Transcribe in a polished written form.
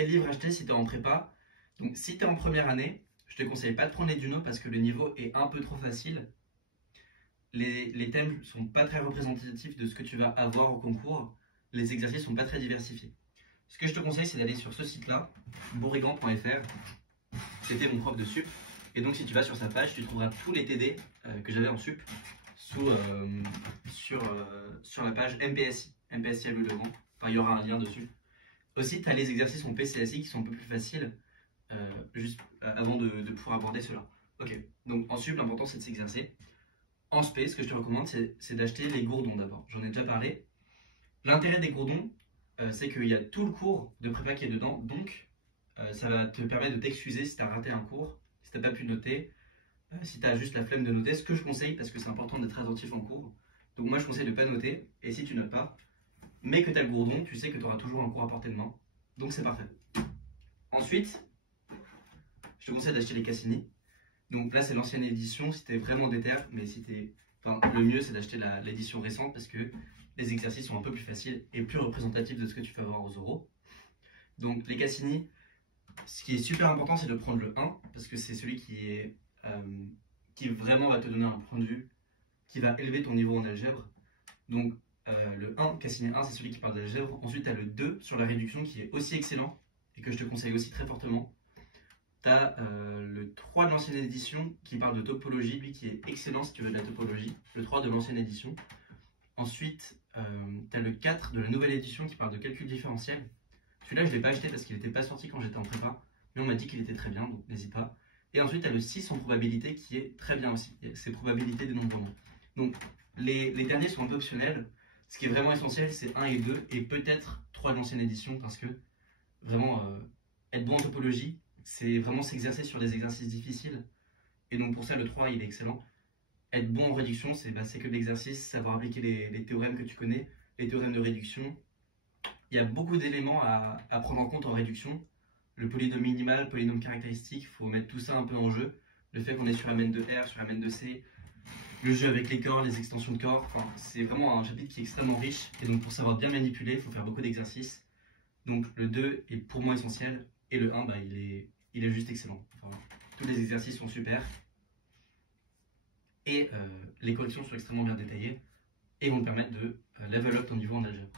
quel livre acheter si tu es en prépa? Donc si tu es en première année, je te conseille pas de prendre les Duno parce que le niveau est un peu trop facile. Les thèmes sont pas très représentatifs de ce que tu vas avoir au concours. Les exercices sont pas très diversifiés. Ce que je te conseille, c'est d'aller sur ce site-là, bourrigan.fr. C'était mon prof de sup. Et donc si tu vas sur sa page, tu trouveras tous les TD que j'avais en sup sur la page MPSI. MPSI à Louis-le-Grand. Enfin, il y aura un lien dessus. Aussi, tu as les exercices en PCSI qui sont un peu plus faciles, juste avant de pouvoir aborder cela. Ok, donc en sup, l'important c'est de s'exercer. En spé, ce que je te recommande, c'est d'acheter les gourdons d'abord. J'en ai déjà parlé. L'intérêt des gourdons, c'est qu'il y a tout le cours de prépa qui est dedans, donc ça va te permettre de t'excuser si tu as raté un cours, si tu n'as pas pu noter, si tu as juste la flemme de noter, ce que je conseille parce que c'est important d'être attentif en cours. Donc moi je conseille de ne pas noter, et si tu notes pas, mais que tu as le gourdon, tu sais que tu auras toujours un cours à portée de main, donc c'est parfait. Ensuite, je te conseille d'acheter les Cassini. Donc là c'est l'ancienne édition si tu es vraiment déter, mais si enfin, le mieux c'est d'acheter l'édition récente parce que les exercices sont un peu plus faciles et plus représentatifs de ce que tu vas avoir aux oraux. Donc les Cassini, ce qui est super important c'est de prendre le 1 parce que c'est celui qui vraiment va te donner un point de vue qui va élever ton niveau en algèbre. Donc le 1, Cassini 1, c'est celui qui parle d'algèbre. Ensuite, tu as le 2 sur la réduction qui est aussi excellent et que je te conseille aussi très fortement. Tu as le 3 de l'ancienne édition qui parle de topologie, lui qui est excellent si tu veux de la topologie. Le 3 de l'ancienne édition. Ensuite, tu as le 4 de la nouvelle édition qui parle de calcul différentiel. Celui-là, je ne l'ai pas acheté parce qu'il n'était pas sorti quand j'étais en prépa, mais on m'a dit qu'il était très bien, donc n'hésite pas. Et ensuite, tu as le 6 en probabilité qui est très bien aussi. C'est probabilité des nombres ronds. Donc, les derniers sont un peu optionnels. Ce qui est vraiment essentiel, c'est 1 et 2, et peut-être 3 de l'ancienne édition, parce que vraiment, être bon en topologie, c'est vraiment s'exercer sur des exercices difficiles. Et donc pour ça, le 3, il est excellent. Être bon en réduction, c'est que de l'exercice, savoir appliquer les théorèmes que tu connais, les théorèmes de réduction. Il y a beaucoup d'éléments à prendre en compte en réduction. Le polynôme minimal, le polynôme caractéristique, il faut mettre tout ça un peu en jeu. Le fait qu'on est sur un mn de R, sur un mn de C, le jeu avec les corps, les extensions de corps, enfin, c'est vraiment un chapitre qui est extrêmement riche. Et donc pour savoir bien manipuler, il faut faire beaucoup d'exercices. Donc le 2 est pour moi essentiel, et le 1, il est juste excellent. Enfin, tous les exercices sont super. Et les collections sont extrêmement bien détaillées et vont te permettre de level up ton niveau en algèbre.